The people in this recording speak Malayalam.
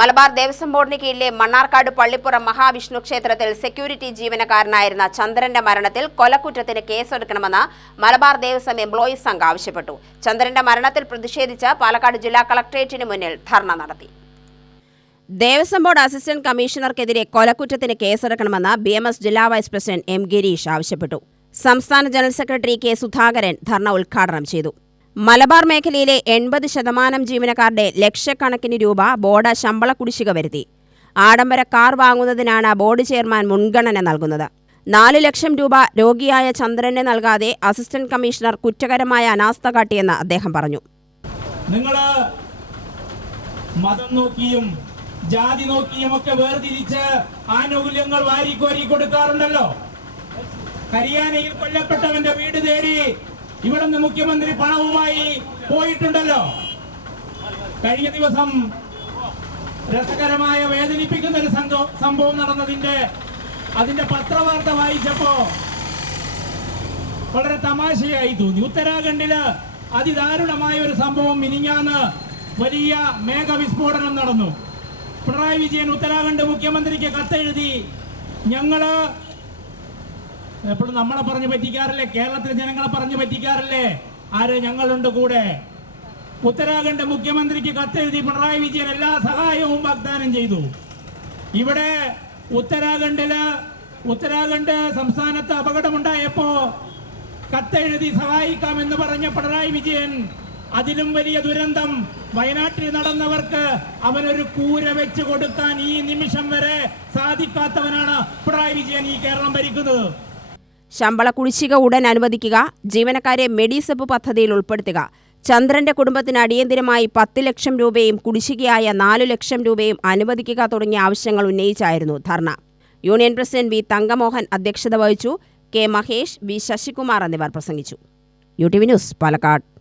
മലബാർ ദേവസ്വം ബോർഡിന് കീഴിലെ മണ്ണാർക്കാട് പള്ളിപ്പുറം മഹാവിഷ്ണു ക്ഷേത്രത്തിൽ സെക്യൂരിറ്റി ജീവനക്കാരനായിരുന്ന ചന്ദ്രന്റെ മരണത്തിൽ കൊലക്കുറ്റത്തിന് കേസെടുക്കണമെന്ന് മലബാർ ദേവസ്വം എംപ്ലോയീസ് സംഘം ആവശ്യപ്പെട്ടു. ചന്ദ്രന്റെ മരണത്തിൽ പ്രതിഷേധിച്ച് പാലക്കാട് ജില്ലാ കളക്ടറേറ്റിന് മുന്നിൽ ധർണ നടത്തി. ദേവസ്വം ബോർഡ് അസിസ്റ്റന്റ് കമ്മീഷണർക്കെതിരെ കൊലക്കുറ്റത്തിന് കേസെടുക്കണമെന്ന് ബി എം എസ് ജില്ലാ വൈസ് പ്രസിഡന്റ് എം ഗിരീഷ് ആവശ്യപ്പെട്ടു. സംസ്ഥാന ജനറൽ സെക്രട്ടറി കെ സുധാകരൻ ധർണ ഉദ്ഘാടനം ചെയ്തു. മലബാർ മേഖലയിലെ എൺപത് ശതമാനം ജീവനക്കാരുടെ ലക്ഷക്കണക്കിന് രൂപ ബോർഡ് ശമ്പള കുടിശ്ശിക വരുത്തി. ആഡംബര കാർ വാങ്ങുന്നതിനാണ് ബോർഡ് ചെയർമാൻ മുൻഗണന നൽകുന്നത്. നാല് ലക്ഷം രൂപ രോഗിയായ ചന്ദ്രന് നൽകാതെ അസിസ്റ്റന്റ് കമ്മീഷണർ കുറ്റകരമായ അനാസ്ഥ കാട്ടിയെന്ന് അദ്ദേഹം പറഞ്ഞു. നിങ്ങൾ മതം നോക്കിയും ജാതി നോക്കിയും ഒക്കെ വേർതിരിച്ച് ആനുകൂല്യങ്ങൾ വാരിക്കോരി കൊടുക്കാറുണ്ടല്ലോ. ഹരിയാനയിൽ കൊല്ലപ്പെട്ടവന്റെ വീട് തേടി ഇവിടുന്ന് മുഖ്യമന്ത്രി പണവുമായി പോയിട്ടുണ്ടല്ലോ. കഴിഞ്ഞ ദിവസം രസകരമായ വേദനിപ്പിക്കുന്ന ഒരു സംഭവം നടന്നതിന്റെ അതിന്റെ പത്രവാർത്ത വായിച്ചപ്പോ വളരെ തമാശയായി തോന്നി. ഉത്തരാഖണ്ഡിൽ അതിദാരുണമായ ഒരു സംഭവം മിനിഞ്ഞാന്ന് വലിയ മേഘവിസ്ഫോടനം നടന്നു. പിണറായി വിജയൻ ഉത്തരാഖണ്ഡ് മുഖ്യമന്ത്രിക്ക് കത്തെഴുതി ഞങ്ങൾ എപ്പോഴും നമ്മളെ പറഞ്ഞു പറ്റിക്കാറില്ലേ? കേരളത്തിലെ ജനങ്ങളെ പറഞ്ഞു പറ്റിക്കാറില്ലേ? ആര് ഞങ്ങളുണ്ട് കൂടെ. ഉത്തരാഖണ്ഡ് മുഖ്യമന്ത്രിക്ക് കത്തെഴുതി പിണറായി വിജയൻ എല്ലാ സഹായവും വാഗ്ദാനം ചെയ്തു. ഇവിടെ ഉത്തരാഖണ്ഡിൽ ഉത്തരാഖണ്ഡ് സംസ്ഥാനത്ത് അപകടമുണ്ടായപ്പോ കത്തെഴുതി സഹായിക്കാമെന്ന് പറഞ്ഞ പിണറായി വിജയൻ അതിലും വലിയ ദുരന്തം. വയനാട്ടിൽ നടന്നവർക്ക് അവനൊരു കൂര വെച്ച് കൊടുക്കാൻ ഈ നിമിഷം വരെ സാധിക്കാത്തവനാണ് പിണറായി വിജയൻ ഈ കേരളം ഭരിക്കുന്നത്. ശമ്പള കുടിശ്ശിക ഉടൻ അനുവദിക്കുക ജീവനക്കാരെ മെഡിസെപ്പ് പദ്ധതിയിൽ ഉൾപ്പെടുത്തുക. ചന്ദ്രന്റെ കുടുംബത്തിന് അടിയന്തിരമായി പത്ത് ലക്ഷം രൂപയും കുടിശ്ശികയായ നാലു ലക്ഷം രൂപയും അനുവദിക്കുക തുടങ്ങിയ ആവശ്യങ്ങൾ ഉന്നയിച്ചായിരുന്നു ധർണ. Union president V. തങ്കമോഹൻ അധ്യക്ഷത വഹിച്ചു കെ. മഹേഷ് വി. ശശികുമാർ എന്നിവർ പ്രസംഗിച്ചു. U T V news Palakkad.